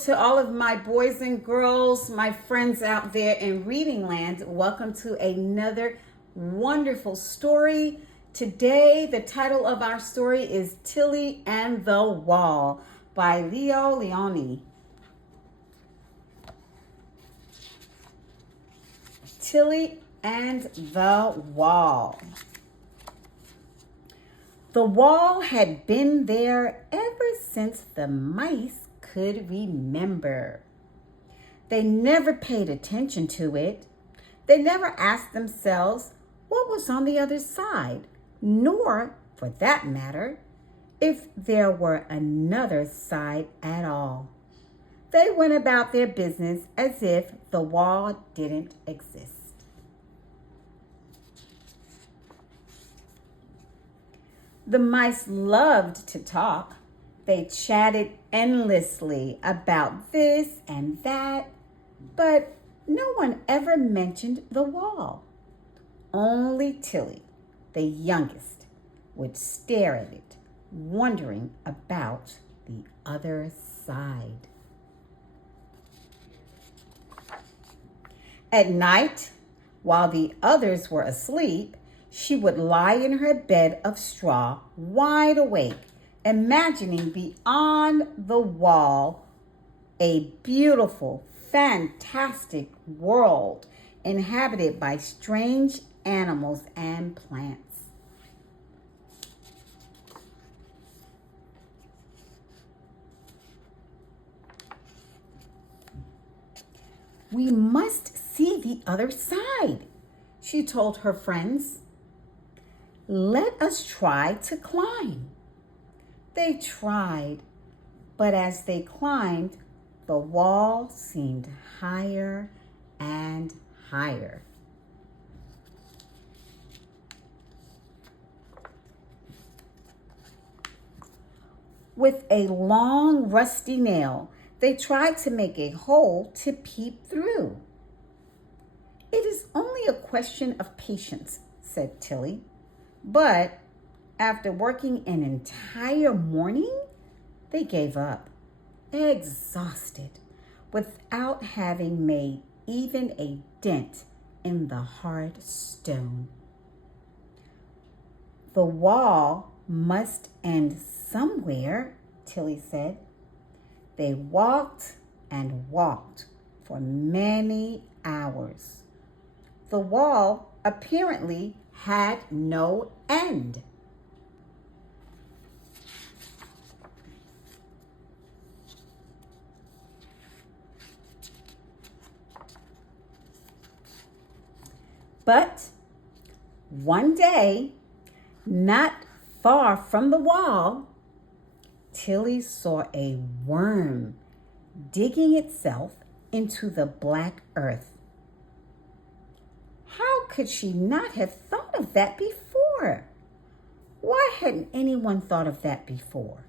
to all of my boys and girls, my friends out there in reading land. Welcome to another wonderful story. Today, the title of our story is Tillie and the Wall by Leone. Tillie and the Wall. The wall had been there ever since the mice could remember. They never paid attention to it. They never asked themselves what was on the other side, nor, for that matter, if there were another side at all. They went about their business as if the wall didn't exist. The mice loved to talk. They chatted endlessly about this and that, but no one ever mentioned the wall. Only Tillie, the youngest, would stare at it, wondering about the other side. At night, while the others were asleep, she would lie in her bed of straw, wide awake, imagining beyond the wall a beautiful, fantastic world inhabited by strange animals and plants. "We must see the other side," she told her friends. "Let us try to climb." They tried, but as they climbed, the wall seemed higher and higher. With a long, rusty nail, they tried to make a hole to peep through. "It is only a question of patience," said Tillie. But after working an entire morning, they gave up, exhausted, without having made even a dent in the hard stone. "The wall must end somewhere," Tillie said. They walked and walked for many hours. The wall apparently had no end. But one day, not far from the wall, Tillie saw a worm digging itself into the black earth. How could she not have thought of that before? Why hadn't anyone thought of that before?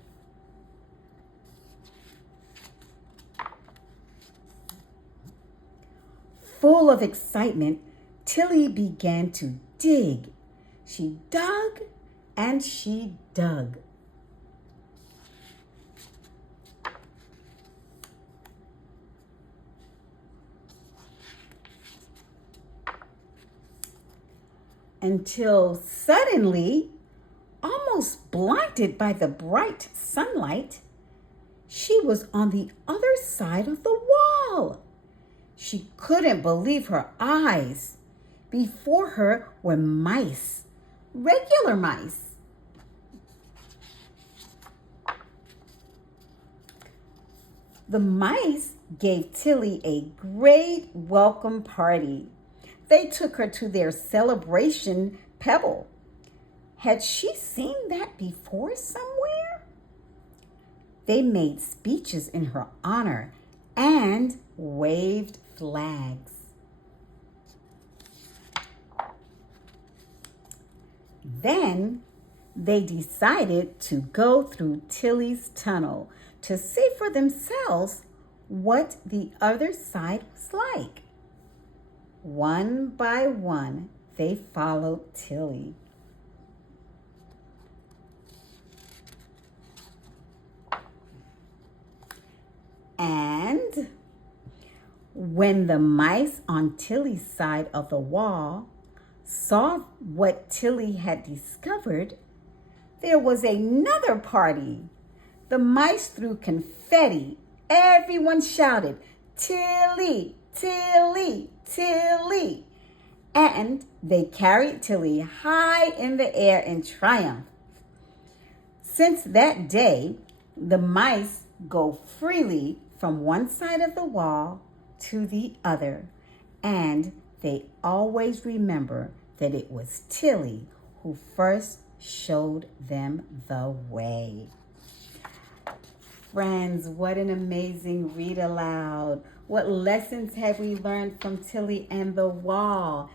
Full of excitement, Tillie began to dig. She dug and she dug. Until suddenly, almost blinded by the bright sunlight, she was on the other side of the wall. She couldn't believe her eyes. Before her were mice, regular mice. The mice gave Tillie a great welcome party. They took her to their celebration pebble. Had she seen that before somewhere? They made speeches in her honor and waved flags. Then they decided to go through Tillie's tunnel to see for themselves what the other side was like. One by one, they followed Tillie. And When the mice on Tillie's side of the wall saw what Tillie had discovered, there was another party. The mice threw confetti. Everyone shouted, "Tillie, Tillie, Tillie." And they carried Tillie high in the air in triumph. Since that day, the mice go freely from one side of the wall to the other, and they always remember that it was Tillie who first showed them the way. Friends, what an amazing read aloud. What lessons have we learned from Tillie and the wall?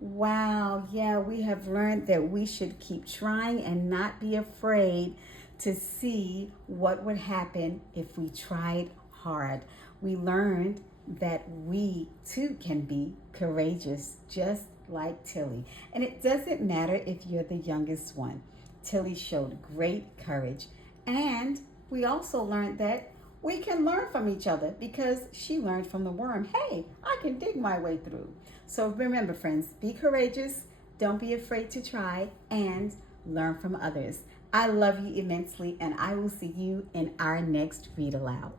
Wow, yeah, we have learned that we should keep trying and not be afraid to see what would happen if we tried hard. We learned that we too can be courageous, just like Tillie. And it doesn't matter if you're the youngest one. Tillie showed great courage. And we also learned that we can learn from each other because she learned from the worm. Hey, I can dig my way through. So remember, friends, be courageous. Don't be afraid to try and learn from others. I love you immensely, and I will see you in our next read aloud.